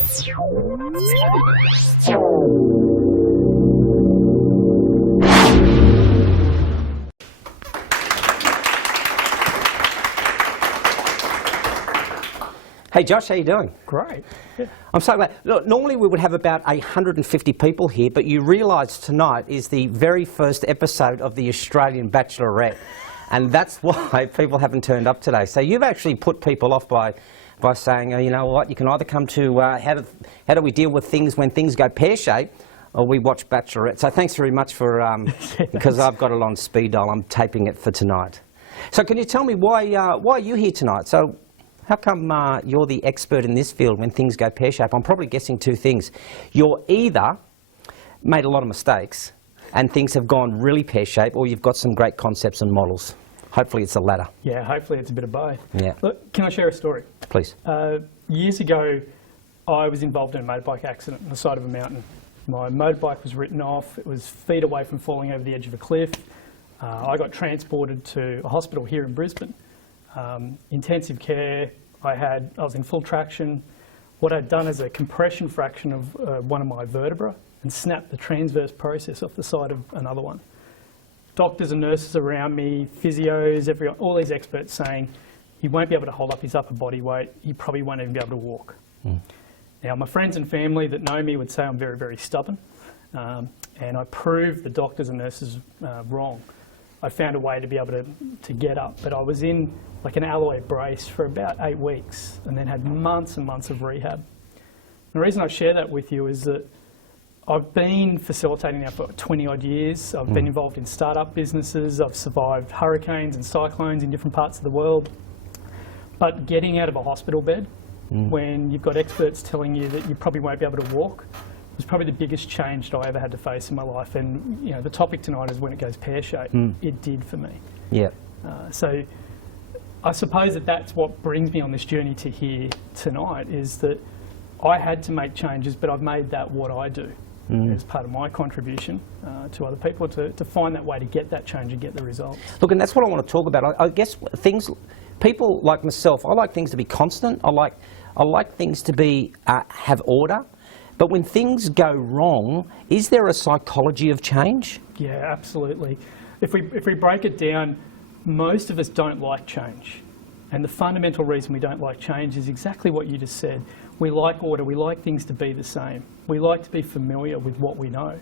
Hey Josh, how you doing? Great. Yeah. I'm so glad. Look, normally we would have about 150 people here, but you realise tonight is the very first episode of the Australian Bachelorette, and that's why people haven't turned up today. So you've actually put people off by saying, you know what, you can either come to how do we deal with things when things go pear-shaped, or we watch Bachelorette. So thanks very much for, because I've got it on speed dial, I'm taping it for tonight. So can you tell me why are you here tonight? So how come you're the expert in this field when things go pear-shaped? I'm probably guessing two things. You're either made a lot of mistakes and things have gone really pear-shaped, or you've got some great concepts and models. Hopefully it's the latter. Yeah, hopefully it's a bit of both. Yeah. Look, can I share a story? Please. Years ago, I was involved in a motorbike accident on the side of a mountain. My motorbike was written off. It was feet away from falling over the edge of a cliff. I got transported to a hospital here in Brisbane. Intensive care. I was in full traction. What I'd done is a compression fraction of one of my vertebrae and snapped the transverse process off the side of another one. Doctors and nurses around me, physios, everyone, all these experts saying, he won't be able to hold up his upper body weight, he probably won't even be able to walk. Now, my friends and family that know me would say I'm very, very stubborn, and I proved the doctors and nurses wrong. I found a way to be able to get up, but I was in like an alloy brace for about 8 weeks and then had months and months of rehab. The reason I share that with you is that I've been facilitating now for 20 odd years. I've been involved in startup businesses. I've survived hurricanes and cyclones in different parts of the world. But getting out of a hospital bed when you've got experts telling you that you probably won't be able to walk was probably the biggest change that I ever had to face in my life. And you know, the topic tonight is when it goes pear-shaped. It did for me. Yeah. So I suppose that's what brings me on this journey to here tonight, is that I had to make changes, but I've made that what I do as part of my contribution to other people to find that way to get that change and get the results. Look, and that's what I want to talk about. I guess people like myself, I like things to be constant. I like things to be have order. But when things go wrong, is there a psychology of change? Yeah, absolutely. If we break it down, most of us don't like change. And the fundamental reason we don't like change is exactly what you just said. We like order, we like things to be the same. We like to be familiar with what we know.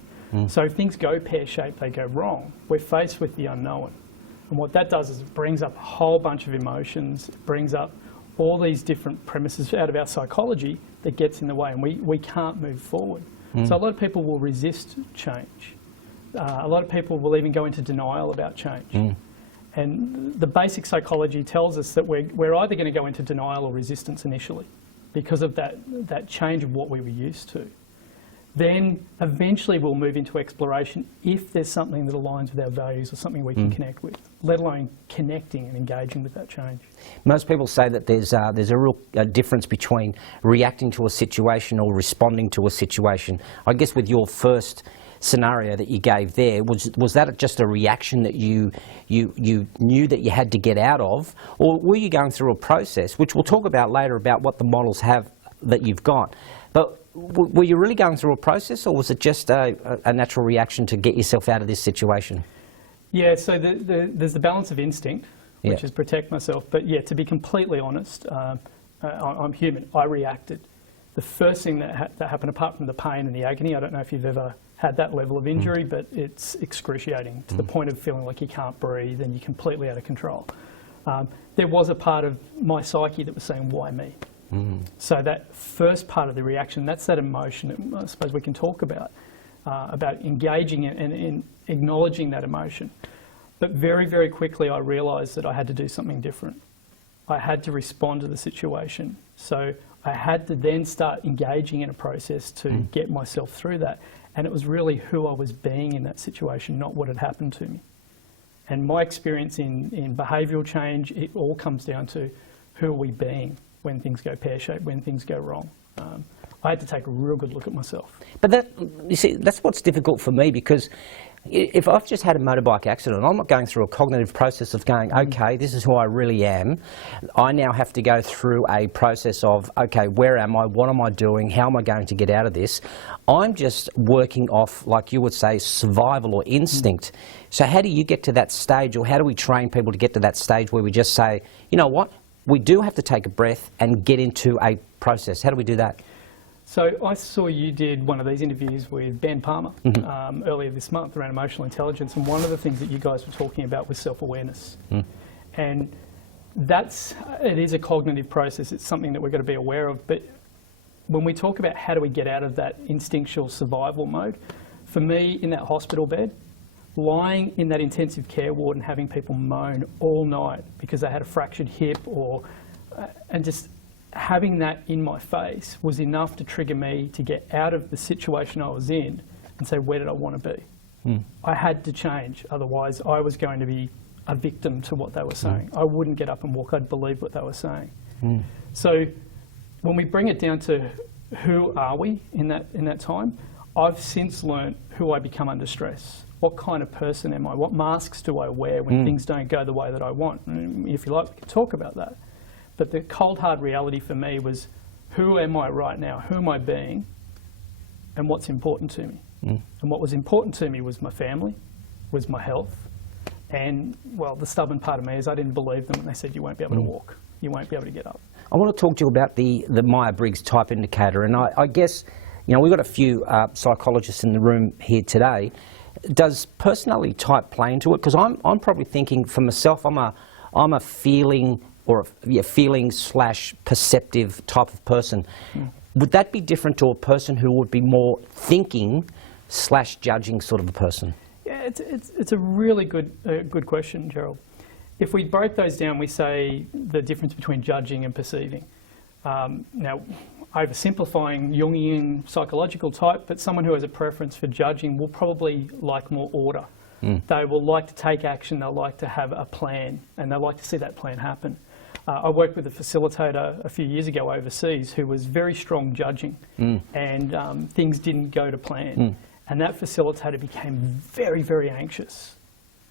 So if things go pear-shaped, they go wrong, we're faced with the unknown. And what that does is it brings up a whole bunch of emotions, it brings up all these different premises out of our psychology that gets in the way, and we can't move forward. So a lot of people will resist change. A lot of people will even go into denial about change. And the basic psychology tells us that we're either going to go into denial or resistance initially because of that change of what we were used to. Then eventually we'll move into exploration if there's something that aligns with our values or something we can connect with, let alone connecting and engaging with that change. Most people say that there's a real difference between reacting to a situation or responding to a situation. I guess with your first scenario that you gave there, was that just a reaction that you knew that you had to get out of, or were you going through a process, which we'll talk about later about what the models have that you've got, but were you really going through a process, or was it just a natural reaction to get yourself out of this situation? Yeah, so there's the balance of instinct, which is protect myself, but yeah, to be completely honest, I'm human. I reacted. The first thing that happened, apart from the pain and the agony, I don't know if you've ever had that level of injury, but it's excruciating to the point of feeling like you can't breathe and you're completely out of control. There was a part of my psyche that was saying, why me? So that first part of the reaction, that's that emotion that I suppose we can talk about engaging and acknowledging that emotion. But very, very quickly I realised that I had to do something different. I had to respond to the situation. So I had to then start engaging in a process to get myself through that. And it was really who I was being in that situation, not what had happened to me. And my experience in behavioural change, it all comes down to who are we being when things go pear-shaped, when things go wrong. I had to take a real good look at myself. But you see, that's what's difficult for me, because If I've just had a motorbike accident, I'm not going through a cognitive process of going, okay, this is who I really am. I now have to go through a process of, okay, where am I? What am I doing? How am I going to get out of this? I'm just working off, like you would say, survival or instinct. So how do you get to that stage, or how do we train people to get to that stage where we just say, you know what, we do have to take a breath and get into a process? How do we do that? So I saw you did one of these interviews with Ben Palmer earlier this month around emotional intelligence, and one of the things that you guys were talking about was self-awareness. And it is a cognitive process. It's something that we've got to be aware of. But when we talk about how do we get out of that instinctual survival mode, for me, in that hospital bed, lying in that intensive care ward and having people moan all night because they had a fractured hip and just having that in my face was enough to trigger me to get out of the situation I was in and say, where did I want to be? I had to change, otherwise I was going to be a victim to what they were saying. I wouldn't get up and walk, I'd believe what they were saying. So when we bring it down to who are we in that time, I've since learned who I become under stress. What kind of person am I? What masks do I wear when things don't go the way that I want? And if you like, we can talk about that. But the cold, hard reality for me was, who am I right now? Who am I being? And what's important to me? And what was important to me was my family, was my health. And, well, the stubborn part of me is I didn't believe them when they said you won't be able to walk. You won't be able to get up. I want to talk to you about the Myers-Briggs type indicator. And I guess, you know, we've got a few psychologists in the room here today. Does personality type play into it? Because I'm probably thinking for myself, I'm a feeling or a feeling/perceptive type of person. Would that be different to a person who would be more thinking/judging sort of a person? Yeah, it's a really good question, Gerald. If we break those down, we say the difference between judging and perceiving. Now, oversimplifying, Jungian psychological type, but someone who has a preference for judging will probably like more order. They will like to take action, they'll like to have a plan, and they'll like to see that plan happen. I worked with a facilitator a few years ago overseas who was very strong judging, and things didn't go to plan. And that facilitator became very, very anxious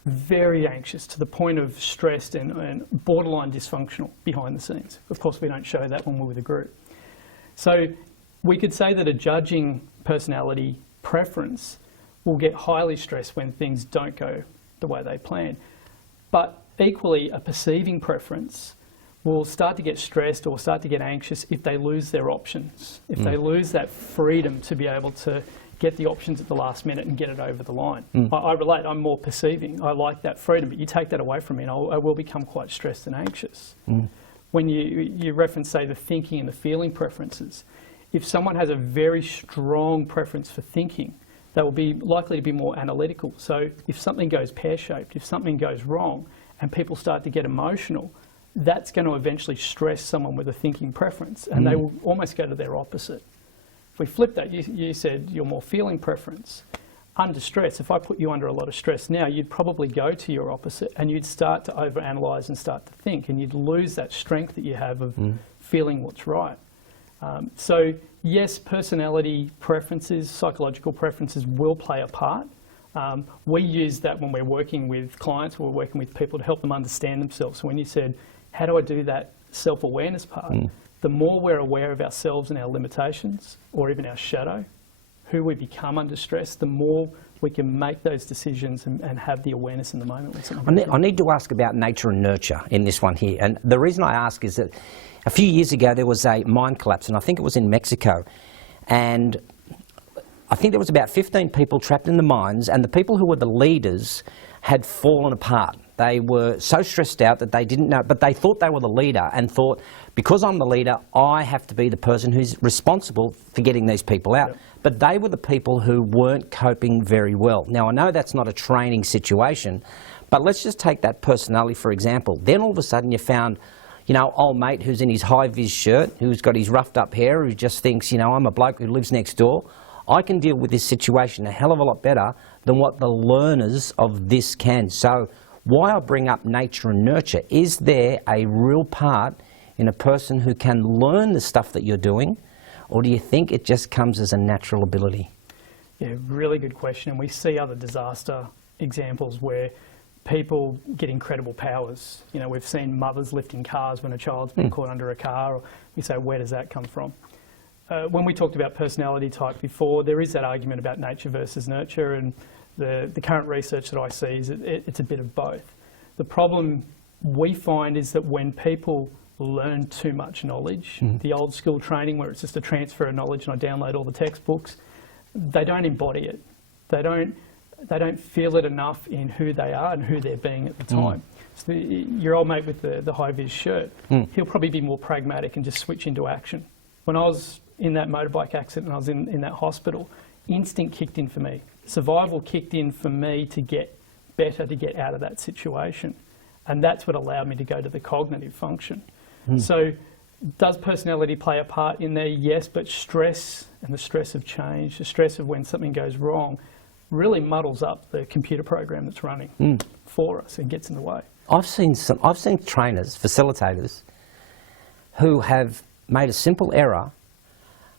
to the point of stressed and borderline dysfunctional behind the scenes. Of course, we don't show that when we're with a group. So we could say that a judging personality preference will get highly stressed when things don't go the way they plan. But equally, a perceiving preference will start to get stressed or start to get anxious if they lose their options, if they lose that freedom to be able to get the options at the last minute and get it over the line. I relate, I'm more perceiving. I like that freedom, but you take that away from me and I will become quite stressed and anxious. When you reference, say, the thinking and the feeling preferences, if someone has a very strong preference for thinking, they will be likely to be more analytical. So if something goes pear-shaped, if something goes wrong, and people start to get emotional, that's going to eventually stress someone with a thinking preference, and they will almost go to their opposite. If we flip that, you said your more feeling preference. Under stress, if I put you under a lot of stress now, you'd probably go to your opposite and you'd start to overanalyze and start to think, and you'd lose that strength that you have of feeling what's right. So yes, personality preferences, psychological preferences will play a part. We use that when we're working with clients, we're working with people to help them understand themselves. So when you said, how do I do that self-awareness part? The more we're aware of ourselves and our limitations, or even our shadow, who we become under stress, the more we can make those decisions and have the awareness in the moment. I need to ask about nature and nurture in this one here. And the reason I ask is that a few years ago there was a mine collapse, and I think it was in Mexico. And I think there was about 15 people trapped in the mines, and the people who were the leaders had fallen apart. They were so stressed out that they didn't know, but they thought they were the leader and thought, because I'm the leader, I have to be the person who's responsible for getting these people out. Yep. But they were the people who weren't coping very well. Now, I know that's not a training situation, but let's just take that personality for example. Then all of a sudden you found, you know, old mate who's in his high-vis shirt, who's got his roughed up hair, who just thinks, you know, I'm a bloke who lives next door. I can deal with this situation a hell of a lot better than what the learners of this can. So why I bring up nature and nurture, is there a real part in a person who can learn the stuff that you're doing, or do you think it just comes as a natural ability? Yeah, really good question. And we see other disaster examples where people get incredible powers. You know, we've seen mothers lifting cars when a child's been caught under a car. Or we say, where does that come from? When we talked about personality type before, there is that argument about nature versus nurture, and the current research that I see is it's a bit of both. The problem we find is that when people learn too much knowledge, the old school training where it's just a transfer of knowledge and I download all the textbooks, they don't embody it. They don't feel it enough in who they are and who they're being at the time. So your old mate with the high-vis shirt, he'll probably be more pragmatic and just switch into action. When I was in that motorbike accident and I was in that hospital, instinct kicked in for me. Survival kicked in for me to get better, to get out of that situation. And that's what allowed me to go to the cognitive function. So does personality play a part in there? Yes, but stress and the stress of change, the stress of when something goes wrong, really muddles up the computer program that's running for us and gets in the way. I've seen trainers, facilitators, who have made a simple error,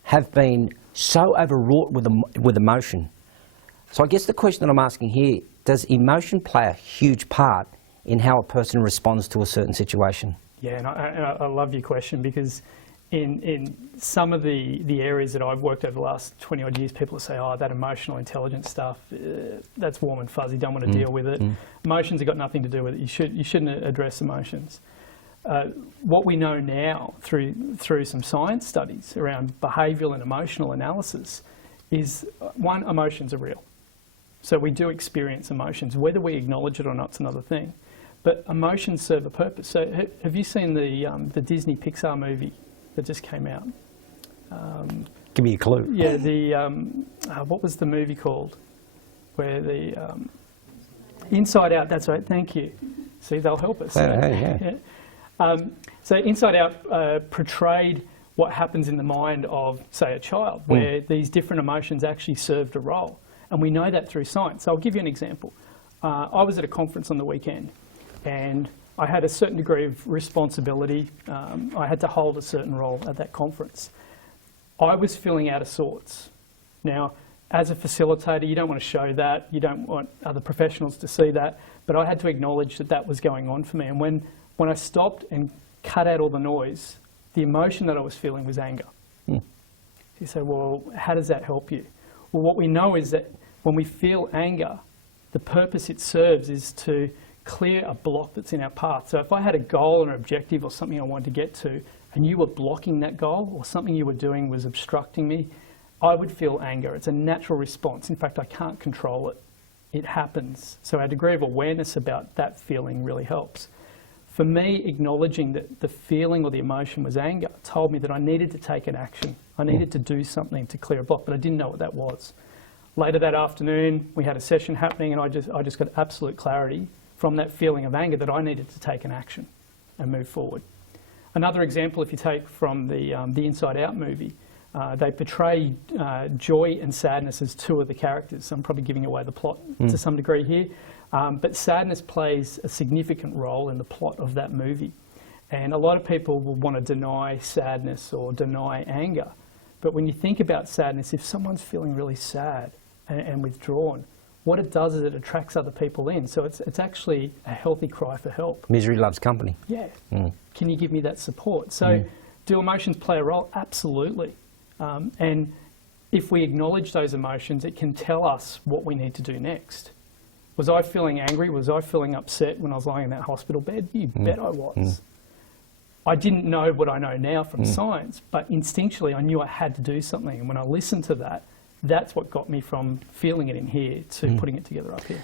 have been so overwrought with emotion. So I guess the question that I'm asking here, does emotion play a huge part in how a person responds to a certain situation? Yeah, and I love your question, because in some of the areas that I've worked over the last 20 odd years, people say, oh, that emotional intelligence stuff, that's warm and fuzzy, don't want to deal with it. Emotions have got nothing to do with it. You shouldn't address emotions. What we know now through some science studies around behavioural and emotional analysis is, one, emotions are real. So we do experience emotions. Whether we acknowledge it or not is another thing. But emotions serve a purpose. So have you seen the Disney Pixar movie that just came out? Give me a clue. Yeah, what was the movie called? Where the Inside Out, that's right, thank you. See, they'll help us. Yeah. So Inside Out portrayed what happens in the mind of, say, a child, where these different emotions actually served a role. And we know that through science. So I'll give you an example. I was at a conference on the weekend, and I had a certain degree of responsibility. I had to hold a certain role at that conference. I was feeling out of sorts. Now, as a facilitator, you don't want to show that. You don't want other professionals to see that. But I had to acknowledge that that was going on for me. And when I stopped and cut out all the noise, the emotion that I was feeling was anger. You say, well, how does that help you? Well, what we know is that when we feel anger, the purpose it serves is to clear a block that's in our path. So if I had a goal or an objective or something I wanted to get to, and you were blocking that goal, or something you were doing was obstructing me, I would feel anger. It's a natural response. In fact, I can't control it. It happens. So our degree of awareness about that feeling really helps. For me, acknowledging that the feeling or the emotion was anger told me that I needed to take an action. I needed to do something to clear a block, but I didn't know what that was. Later that afternoon, we had a session happening, and I just got absolute clarity from that feeling of anger that I needed to take an action and move forward. Another example, if you take from the Inside Out movie, they portray joy and sadness as two of the characters. So I'm probably giving away the plot to some degree here. But sadness plays a significant role in the plot of that movie. And a lot of people will want to deny sadness or deny anger. But when you think about sadness, if someone's feeling really sad and withdrawn, what it does is it attracts other people in. So it's actually a healthy cry for help. Misery loves company. Yeah. Can you give me that support? So do emotions play a role? Absolutely. And if we acknowledge those emotions, it can tell us what we need to do next. Was I feeling angry? Was I feeling upset when I was lying in that hospital bed? You bet I was. I didn't know what I know now from science, but instinctually I knew I had to do something. And when I listened to that, that's what got me from feeling it in here to putting it together up here.